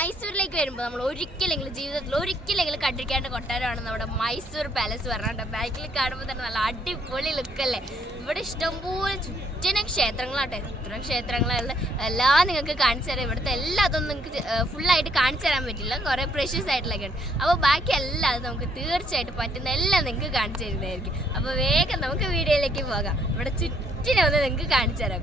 മൈസൂരിലേക്ക് വരുമ്പോൾ നമ്മൾ ഒരിക്കലെങ്കിലും ജീവിതത്തിൽ ഒരിക്കലെങ്കിലും കണ്ടിരിക്കേണ്ട കൊട്ടാരമാണ് നമ്മുടെ മൈസൂർ പാലസ് പറഞ്ഞിട്ട് ബാക്കിൽ കാണുമ്പോൾ തന്നെ നല്ല അടിപൊളി ലുക്കല്ലേ ഇവിടെ ഇഷ്ടംപോലെ ചുറ്റിനും ക്ഷേത്രങ്ങളാട്ടെ. എത്ര ക്ഷേത്രങ്ങളുള്ള എല്ലാം നിങ്ങൾക്ക് കാണിച്ചു തരാം. ഇവിടുത്തെ എല്ലാ അതൊന്നും നിങ്ങൾക്ക് ഫുള്ളായിട്ട് കാണിച്ചു തരാൻ പറ്റില്ല. കുറേ പ്രഷ്യസ് ആയിട്ടുള്ളൊക്കെ ഉണ്ട്. അപ്പോൾ ബാക്കി എല്ലാം അത് നമുക്ക് തീർച്ചയായിട്ടും പറ്റുന്ന എല്ലാം നിങ്ങൾക്ക് കാണിച്ചു തരുന്നതായിരിക്കും. അപ്പോൾ വേഗം നമുക്ക് വീഡിയോയിലേക്ക് പോകാം. ഇവിടെ ചുറ്റിനെ ഒന്ന് നിങ്ങൾക്ക് കാണിച്ചു തരാം.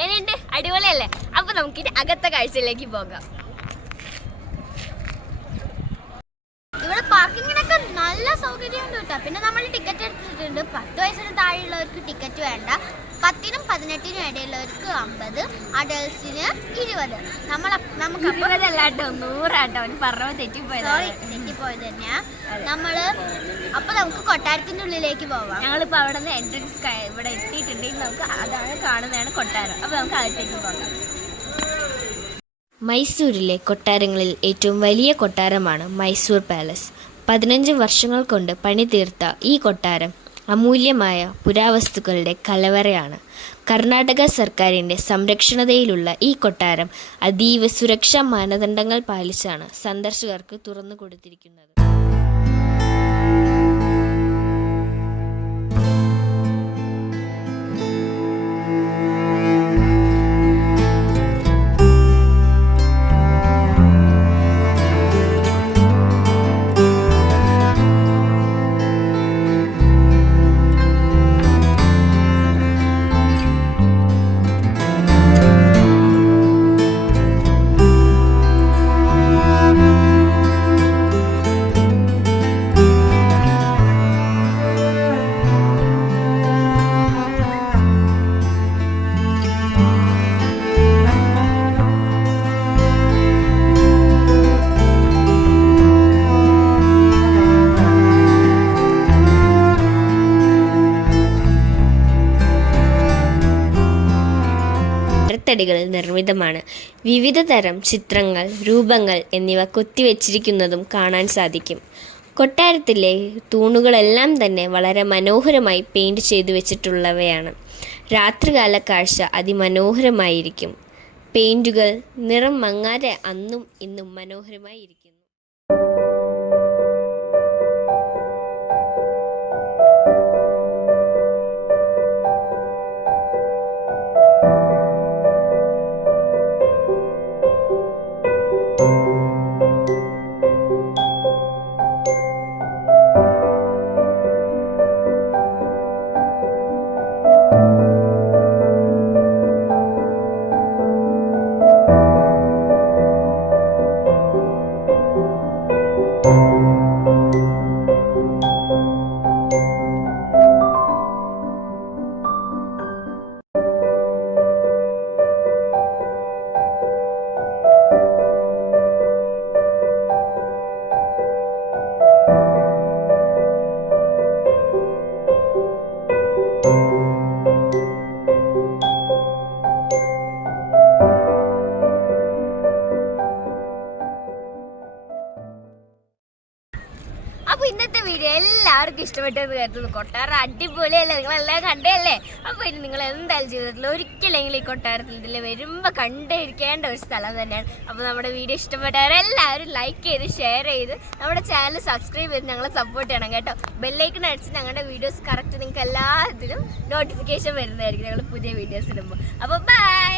എങ്ങനെയുണ്ട് അടിപൊളിയല്ലേ? അപ്പൊ നമുക്ക് ഇനി അകത്തെ കാഴ്ചയിലേക്ക് പോകാം. ഇവിടെ പാർക്കിങ്ങിനൊക്കെ നല്ല സൗകര്യമുണ്ട് കേട്ടോ. പിന്നെ നമ്മൾ ടിക്കറ്റ് എടുത്തിട്ടുണ്ട്. പത്ത് വയസ്സിന് താഴെയുള്ളവർക്ക് ടിക്കറ്റ് വേണ്ട. പത്തിനും പതിനെട്ടിനും ഇടയിലുള്ളവർക്ക് അമ്പത് അഡൽസിന് ഇരുപത്. നമ്മൾ നമുക്ക് ഇരുപതല്ലാട്ടോ നൂറാട്ടോ. അവന് പറഞ്ഞ തെറ്റിപ്പോയത്. തെറ്റിപ്പോയത് തന്നെയാ. നമ്മൾ അപ്പൊ നമുക്ക് കൊട്ടാരത്തിന്റെ ഉള്ളിലേക്ക് പോവാം. ഞങ്ങളിപ്പോ അവിടെ നിന്ന് എൻട്രൻസ് ഇവിടെ എത്തിയിട്ടുണ്ടെങ്കിൽ നമുക്ക് അതാണ് കാണുന്നതാണ് കൊട്ടാരം. അപ്പൊ നമുക്ക് അകത്തേക്ക് പോകാം. മൈസൂരിലെ കൊട്ടാരങ്ങളിൽ ഏറ്റവും വലിയ കൊട്ടാരമാണ് മൈസൂർ പാലസ്. പതിനഞ്ച് വർഷങ്ങൾ കൊണ്ട് പണിതീർത്ത ഈ കൊട്ടാരം അമൂല്യമായ പുരാവസ്തുക്കളുടെ കലവറയാണ്. കർണാടക സർക്കാരിന്റെ സംരക്ഷണതയിലുള്ള ഈ കൊട്ടാരം അതീവ സുരക്ഷാ മാനദണ്ഡങ്ങൾ പാലിച്ചാണ് സന്ദർശകർക്ക് തുറന്നു കൊടുത്തിരിക്കുന്നത് മരത്തടികളിൽ നിർമ്മിതമാണ്. വിവിധ തരം ചിത്രങ്ങൾ രൂപങ്ങൾ എന്നിവ കൊത്തിവെച്ചിരിക്കുന്നതും കാണാൻ സാധിക്കും. കൊട്ടാരത്തിലെ തൂണുകളെല്ലാം തന്നെ വളരെ മനോഹരമായി പെയിന്റ് ചെയ്തു വെച്ചിട്ടുള്ളവയാണ്. രാത്രികാല കാഴ്ച അതിമനോഹരമായിരിക്കും. പെയിന്റുകൾ നിറം മങ്ങാതെ അന്നും ഇന്നും മനോഹരമായിരിക്കുന്നു അപ്പൊ ഇന്നത്തെ വീഡിയോ എല്ലാവർക്കും ഇഷ്ടപ്പെട്ടെന്ന് കരുതുന്നു. കൊട്ടാരം അടിപൊളിയല്ലേ? നിങ്ങളെല്ലാം കണ്ടല്ലേ അപ്പൊ ഇനി നിങ്ങൾ എന്തായാലും ജീവിതത്തിൽ ഒരിക്കലെങ്കിലും ഈ കൊട്ടാരത്തിൽ ഇതിൽ വരുമ്പോ കണ്ടിരിക്കേണ്ട ഒരു സ്ഥലം തന്നെയാണ്. അപ്പൊ നമ്മുടെ വീഡിയോ ഇഷ്ടപ്പെട്ടവരെല്ലാവരും ലൈക്ക് ചെയ്ത് ഷെയർ ചെയ്ത് നമ്മുടെ ചാനൽ സബ്സ്ക്രൈബ് ചെയ്ത് ഞങ്ങളെ സപ്പോർട്ട് ചെയ്യണം കേട്ടോ. ബെല്ലൈക്കൺ അടിച്ച് ഞങ്ങളുടെ വീഡിയോസ് കറക്റ്റ് നിങ്ങൾക്ക് എല്ലാത്തിലും നോട്ടിഫിക്കേഷൻ വരുന്നതായിരിക്കും ഞങ്ങൾ പുതിയ വീഡിയോസ് ഇടുമ്പോൾ അപ്പോൾ ബൈ